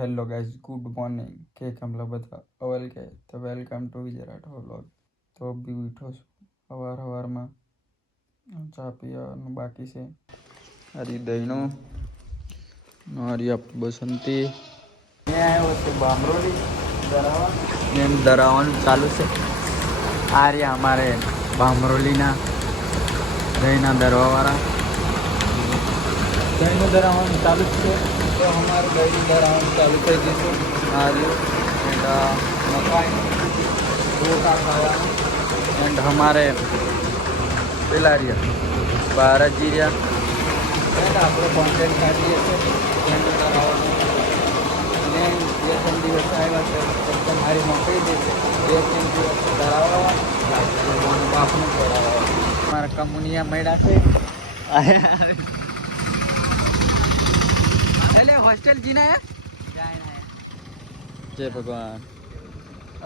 Hello guys, good morning. કે કમલા બધા અવલ કે તો welcome to Vijay Rathod vlog. તો બી ઉઠો છું સવારમાં ચા પીવાનું બાકી છે. હરી દહીનો હરી આપણી બસંતી આવ્યો છે બામરોલી દરાવાનું ચાલુ છે. આ રહ્યા અમારે બામરોલીના દહીંના દરવાવાળા દહીંનું દરાવાનું ચાલુ જ છે. तो हमारे दही दरावन चालू થઈ ગયું છે. આ રહ્યું મકાઈ રોટા ખાવાનું એન્ડ અમારે પેલા રહ્યા બારાજી રહ્યા એન્ડ આપણે કોન્ટેન્ટ કાઢીએ છીએ એનું દરાવાનું અને બે ત્રણ દિવસ આવ્યા છે તો મારી મોકલી દેશે. બે ત્રણ દિવસ દરાવવા બાપનું કરાવવા મારા કમુનિયા મળ્યા છે. हॉस्टल जीना है जाना है. जय भगवान.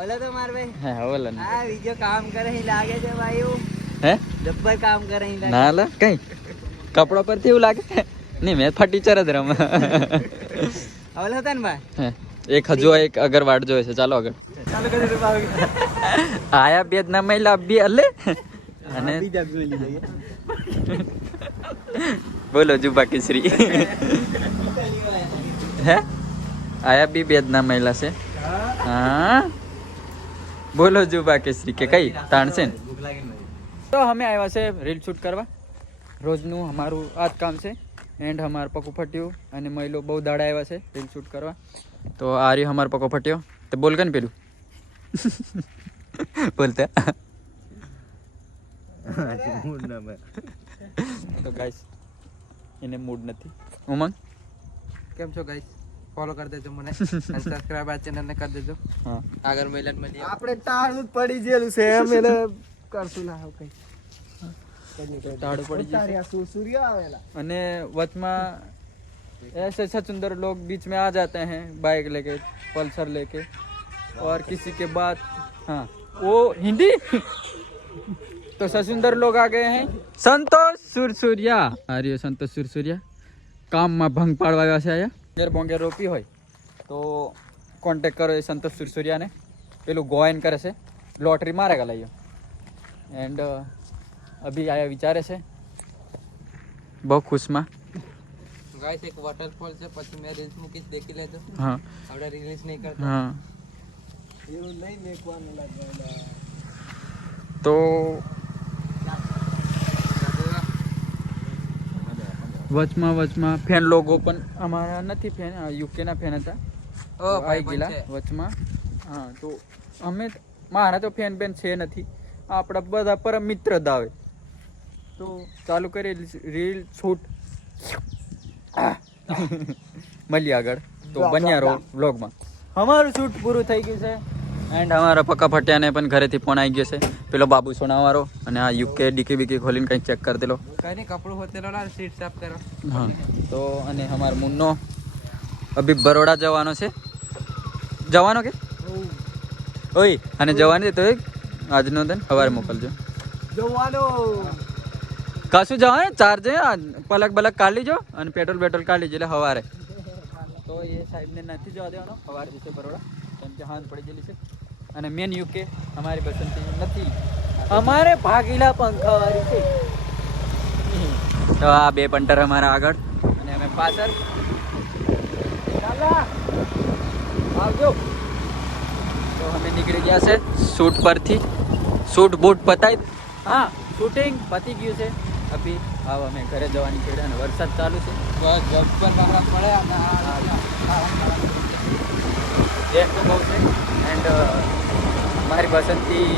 ओला तो मार भाई है ओला हां वीडियो काम करे ही लागे છે ભાઈ હું હે જબ્બર કામ કરે ही લાગે ના લા કઈ કપડા પરથી એવું લાગે નહીં મેં ફર્નિચર જ રમ ઓલા હતા ને ભાઈ હે એક હજુ એક અગર વાટ જોઈ છે. ચાલો આગળ ચાલો કરી દે આયા બે ના મહિલા બે અલે અને બીજા બોલી દઈએ બોલો જુબા કેસરી है आया भी बेदना महिला से हाँ बोलो जुबा केसरी के कई ताण से तो हमें आया से रील शूट करवा रोजनु हमाરું આ જ કામ છે. એન્ડ हमार पको फट्યો અને મહિલો બહુ દાડા આવ્યા છે રીલ શૂટ કરવા. તો આ રહ્યો हमार पको फट्યો તો બોલ કે ને પેલું બોલતા તો ગાઈસ એને મૂડ નથી. ઉમંગ કેમ છો ગાઈસ? ફોલો કરી દેજો મને સબસ્ક્રાઇબ આ ચેનલ ને કરી દેજો. હા આગળ મહિલાને મળી આપણે ટાળું પડી ગયેલું છે એમ એટલે કરશું ના કઈ ટાળું પડી ગયું સૂર્ય આવેલા અને વચમાં ऐसे सचुंदर लोग बीच में आ जाते हैं बाइक लेके पल्सर लेके और किसी के बाद हाँ वो हिंदी तो सचुंदर लोग आ गए हैं. संतोष सुरसुरिया आ रही है. संतोष सुरसुरिया કામમાં ભંગ પાડવા આવ્યા છે. અહીંયા બોંગેર રોપી હોય તો કોન્ટેક કરો એ સંતોષ સુરસુરિયાને. પેલું ગોયન કરે છે લોટરી મારે ગલાયો એન્ડ અભી આયા વિચારે છે બહુ ખુશમાં. ગાઈસ એક વોટરફોલ છે પછી મેં રીલ્સ મૂકીશ દેખી લેજો. હા આપણે રિલીઝ નહીં કરતા. હા એવું નહીં મેકવાનું લાગે તો વચમાં ફેન લોગો પણ અમારા નથી. ફેન યુકેના ફેન હતા આવી ગયેલા વચમાં. હા તો અમે મારા તો ફેન બેન છે નથી. આપણા બધા પરમ મિત્ર દાવે તો ચાલુ કરી રીલ શૂટ મળીએ આગળ. તો બન્યા રહો વ્લોગમાં. અમારું શૂટ પૂરું થઈ ગયું છે એન્ડ અમારા પક્કા ફટ્યાને પણ ઘરેથી ફોન આવી ગયો છે પેલો બાબુ સોનાવાળો. અને આ યુકે ડીકી બીકી ખોલીને કંઈક ચેક કરી દેલો કઈ નહીં કપડું હોતેલો સીટ સાફ કરો. હા તો અને અમારો મુન્નો અભી બરોડા જવાનો છે. જવાનો કે ઓય અને જવાની તો આજનો દિન સવારે મોકલજો. જવાનો કશું જવાનું ચાર્જ પલક બલક કાઢી લીજો અને પેટ્રોલ કાઢી લીજો એટલે સવારે. તો એ સાહેબને નથી જવા દેવાનો. સવારે જશે બરોડા કેમ કે હાથ પડી ગયેલી છે. અને મેન યુકે અમારી બસંતી નથી અમારે ભાગીલા પંખાવાળી છે. તો આ બે પંટર અમારા આગળ અને અમે પાછળ. આવજો. તો અમે નીકળી ગયા છે શૂટ પરથી. શૂટ બૂટ પતાવી હા શૂટિંગ પતી ગયું છે. અભી હવે અમે ઘરે જવાની છે અને વરસાદ ચાલુ છે. બસ જબ પર વરસાદ પડે જેમ તો બહુ છે. એન્ડ મારી બસંતી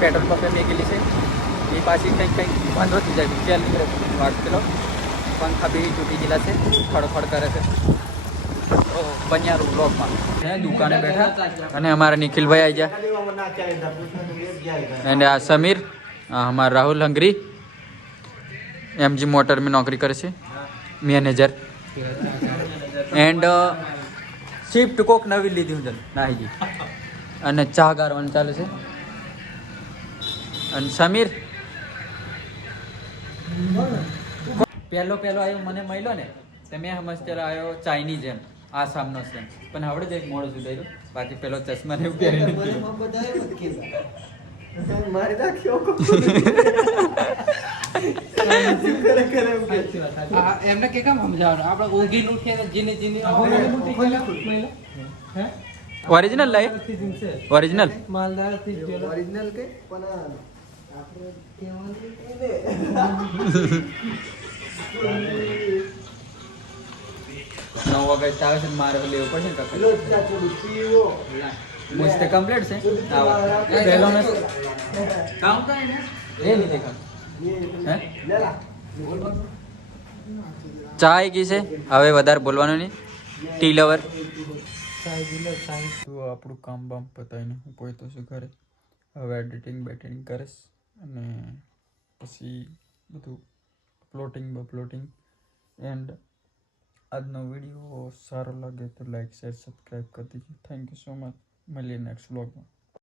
પેટ્રોલ પંપે મેકેલી છે. એ પાછી કંઈક વાંધો થઈ જાય ચાલ વાટ પેલો પંખા બી તૂટી ગયેલા છે. ખડખડ કરે છે. તો બન્યા બ્લોકમાં દુકાને બેઠા અને અમારા નિખિલભાઈ આવી ગયા એન્ડ આ સમીર हमारा राहुल हंगरी एमजी मोटर में नौकरी करे છે मैनेजर एंड शिफ्ट कोक नवी લીધી હું નાહીજી અને ચા ગારવાનું ચાલે છે. અને સમીર પહેલો આવ્યો મને મળ્યો ને તો મેં સમજતેલો આવ્યો ચાઇનીઝ એમ આ સામનો છે પણ આવડે જ એક મોડું સુધાર્યું બાકી પેલો ચશ્મા ને એવું પહેરીને મારી નાખ્યો એમને કે કામ સમજાવવાનું આપણે ઊંઘી ઉઠીએ જીની જીની ઓરિજિનલ લાય ઓરિજિનલ માલદાર થી ઓરિજિનલ કે પણ આપણે નવ વાગે આવે છે મારે લેવું પડશે ને મુસ્તે કમ્પ્લીટ છે પહેલો મેં કામ કરે ને એ નહીં દેખા હે ચા આવી ગઈ છે હવે વધારે બોલવાનું નહીં ટી લવર તો આપણું કામ બામ પતાવીને હું પહોંચતો છું ઘરે હવે એડિટિંગ કરીશ અને પછી બધું અપલોડિંગ એન્ડ આજનો વિડીયો સારો લાગે તો લાઈક શેર સબસ્ક્રાઈબ કરી દીજો થેન્ક યુ સો મચ મળીએ નેક્સ્ટ વ્લોગમાં